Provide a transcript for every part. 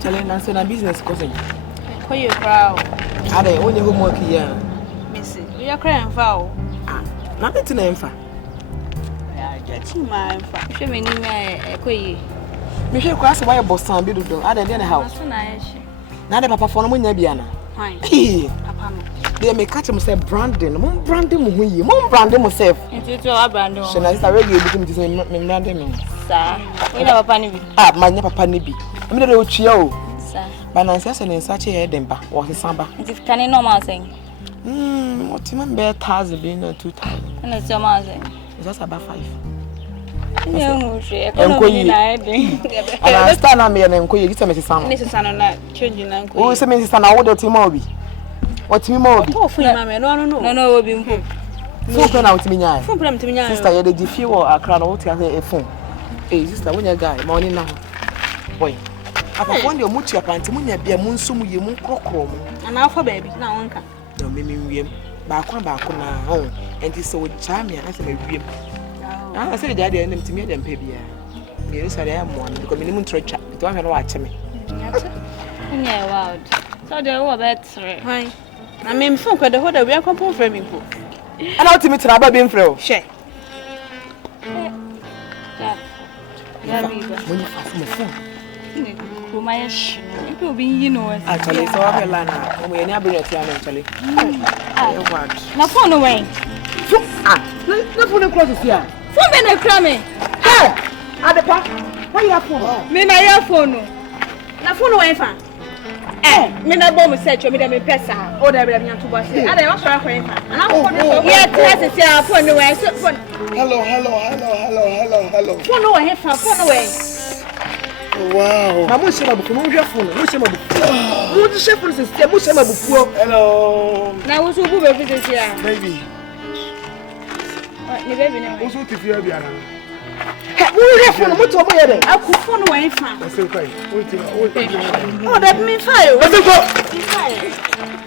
challenge and say business cousin. Who you proud? Are they only homework here? Missy, we are crying foul. Nothing to name for. Yeah, get you my fa. Show me a quay. Michelle cross why a boss and beautiful. I didn't house. Now the papa for no Biana. Hey, Papa. They may catch him say Brandon, Mom Brandon, Mom Brandon myself. Into our Brandon. So I started getting to say Brandon. Sir, we never panic. My never panic. I'm not a chio. Sir, but Nancy and such a head and back was a samba. It is canny normal thing. What you mean, bear 1,000 being 2,000? And it's your mother. It's just about 5. No, she I stand on me and inquire. It's a Mrs. Sam. Mrs. Sanna changing uncle. Who is a Mrs. Sanna? What do you mobi? What you mobi? Oh, for mamma, no, will be phone out to me. Phone to me, sister. The diffuse or a crown out a phone. Hey, sister, when you guy, morning now. Boy, I found your much up until you be a moonsum, you moon crock and alpha baby. Now, uncle. No, Mimmy, back on home, and it's so charming as a baby. I said, Daddy, and them to me, them baby. Yes, I am one because minimum church. Don't have to watch me. Yeah, wow. So they were better. Why? I mean, folk at the hotel, we are composed for me. And I'll meet Rabba being through. Share. When you pass my phone, my it will be, you know, actually, so I'm a lana. We never bring it actually. Now, phone away. No phone across here. Phone men are cramming. Hey, at the park. Why you have phone? Me na your phone. Na phone away fan. Me na bomb set you me dem pesa. O da be me to boss. I dey wash for him. And I phone so. Yeah, test say phone away. So phone. Hello. Phone away fan. Phone away. Wow. Mamu shema buku. Mo hwe phone. Mo shema buku. Mo di chef system. Mo shema buku. Hello. Na wo so bu be visit here. Baby. Ni baby na. Wo so tifi abi ana. Hey, who is phone? What to buy there? I could phone away fan. That's okay. Oh, that me fire. Let's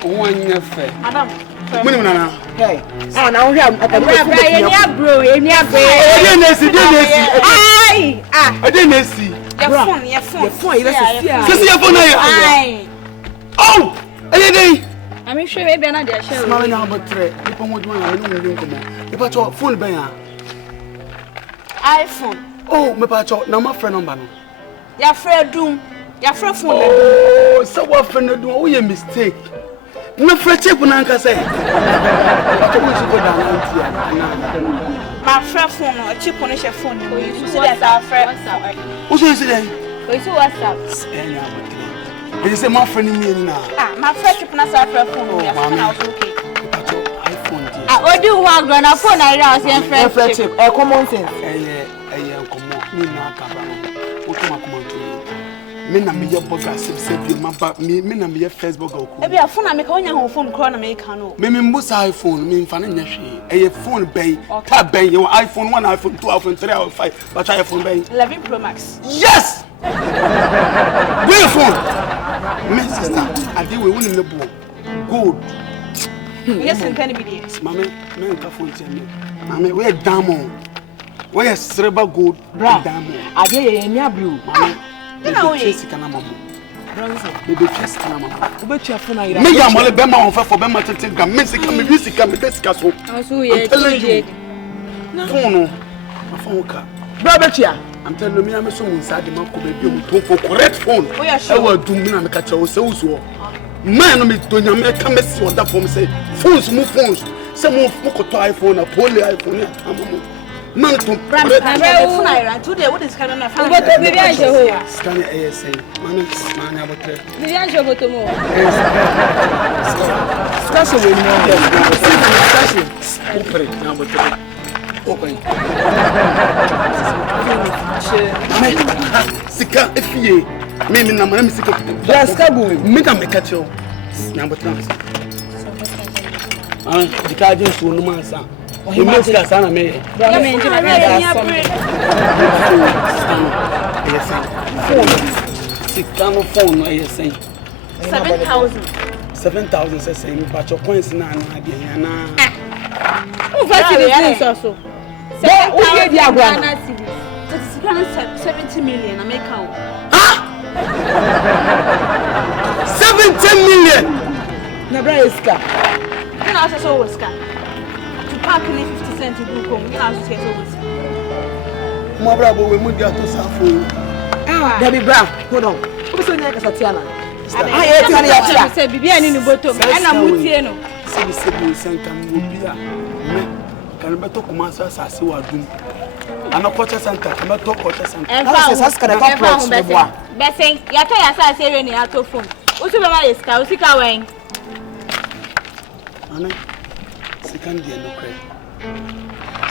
go. One year fair. Madam. Money na. Hey. Ah, now we have bro. Ai. I didn't see. Your phone. Let's see your phone now. Ai. Oh. Anything. I'm sure maybe another share. Smiling about 3. People want one. I don't know. You put your phone by iPhone. Oh, me pacho, na my friend number no. Your friend doom. Your friend phone. Oh, so what friend do? Oh, you mistake. No friend chip na nka say. My friend phone, chip on your phone. You see that our friend. Who say that? We see WhatsApp. They say my friend me na. Ah, my friend chip na our friend phone. Your phone is okay. I do one grand phone I ran say friendship. Common sense. Me na kaba o to makoma to me na me ye boga se bi me na me ye Facebook go ko e bia phone na me ka onya ho phone kro na me ka no me mbusa iPhone me mfa na nya hwe phone ben ta ben ye iPhone 1 iPhone 2 iPhone 3 iPhone 5 but iPhone ben 11 Pro Max. Yes. Where phone me sister I dey we won me bo gold. Yes, and penny BDS. Mammy, me nka phone tell me. Mammy, we diamond. We silver gold diamond. I dey enya blue. Mammy, na we chase kana mama. Me be chase kana mama. We be chase phone ira. Me ya mole be ma on fa for be ma tete gram. Me sika me bi sika me sika so. So ye tuje. Phone no. Ma phone ka. Bra be tia. I'm telling you me am so mun sa de man ko be bi o to for correct phone. E wa dum me na me ka che o se uso. Man, me don't you make a mess on that for me say phones, move phones. Some move iPhone, a poly iPhone. Man, to phone today. What is coming up? What the video? Scan ASA. Man, about the video photo more. Discussion with me. Discussion. Number 3. Open. Sika FA. Me na me sika. Blaskabu. Me ka me catch you. Number 3. The card is no man sa. He makes us ana me. Ya me nji na phone. Sika no phone no yes. 7,000 say say me patch your coins na na dey na. Who first this also? 7,000 Ghana cedis. 70 million American. 17 million. Never is car. You know, I saw was car. To park in 50 cents to do come. You know, I said always. My brother, we must get to Safo. Ah, Debbie Brown, hold on. Who's on your Casatiana? I said, BEAT3N in the bottom. And I'm with you. Say, Santam will be a can better commence as I see what do. I'm not Coach Santa, I'm not talk Coach Santa. And that's going to go Bessing, Yata, as I say, any auto phone. What's the matter? Is Kausika Wayne? Anna, second year, no credit.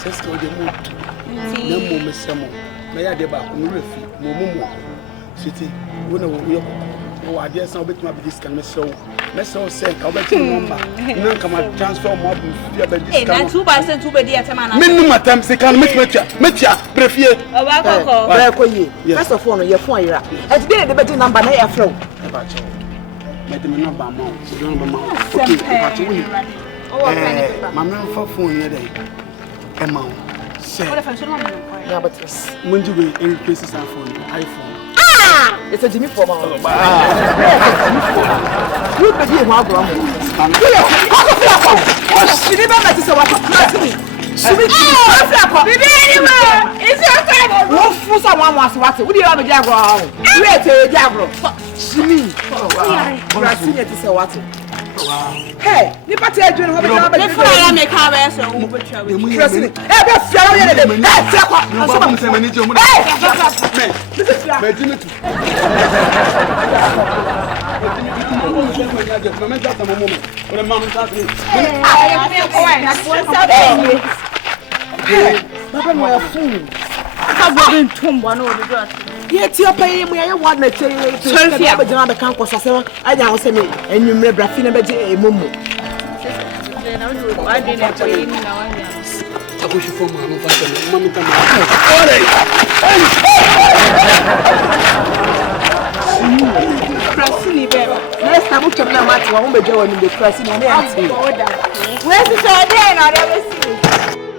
Sister, the mood. No more, Miss Samo. May I debate on the refi, no more. City, when we oh, I guess I'll bet my this can miss so. Let's all say, I'll bet you number. No, come on, transfer more than 2 by 2 by the Atamana. Minimum times they can make you, prefer. First of all, your phone. And today, the better number, I flow. Let them know about mom. So don't remember. My man for phone today. Emma, say, when you will increase his phone, iPhone. It's a Jimmy for my you can hear my brother. You never met us about me. Is your friend? No, for someone was what? Would you have a jagro? Wait a jagro. Jimmy, you are senior to say what? Hey, you better tell you what I make her answer. Yet you're paying me. I want to tell you to have a job at Campus. I now say me, and you may be a mumu. I didn't pay me now. I wish you for my money. Next time, I'm going to go in the press in the where's the idea?